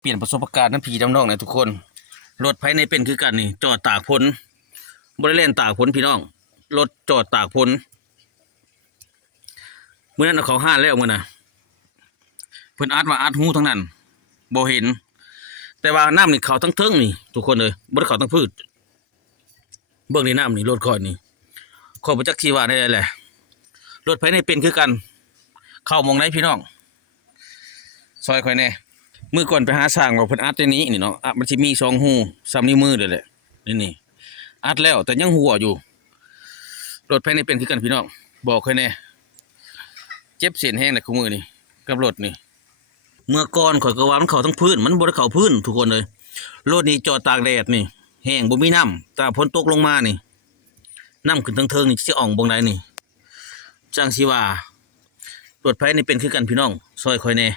เปลี่ยนประสบการณ์น้ำผีน้ำน้องนะทุกคนรถภายในเป็นคือกันนี่จอดตากฝนบริเวณตากฝนพี่น้องรถจอดตากฝนเมื่อนั้นเอาเขาห้าแล้วมื่อน่ะเพิ่นอัดว่าอัดหูทั้งนั้นบ่เห็นแต่ว่าน้ำนี่เขาทั้งเทิงนี่ทุกคนเลยบ่ได้เขาทั้งพืชเบื้องในน้ำนี่รถคอยนี่ขอประจักษ์ชีวาได้แหละรถภายในเป็นคือกันเข้ามองไหนพี่น้องซอยคอยแน่มือก่อนไปหาสร้างว่าเพิ่นอัดในนี้นี่เนาะมันสิมี2หูซ้ำนิ้วมือเลยแหละนี่อัดแล้วแต่ยังหัวอยู่รถภายในเป็นคือกันพี่น้องบอกค่อยแน่เจ็บเสียนแห้งเลยคู่มือนี่กับรถนี่เมื่อก่อนข่อยก็ว่ามันเข้าทั้งพื้นมันบ่ได้เข้าพื้นทุกคนเลยรถนี่จอดตากแดดนี่แห้งบ่มีน้ำแต่ฝนตกลงมานี่น้ำขึ้นเทิงๆนี่สิอ่องบ่งใดนี่จังสิว่ารถภายในเป็นคือกันพี่น้องซอยค่อยแน่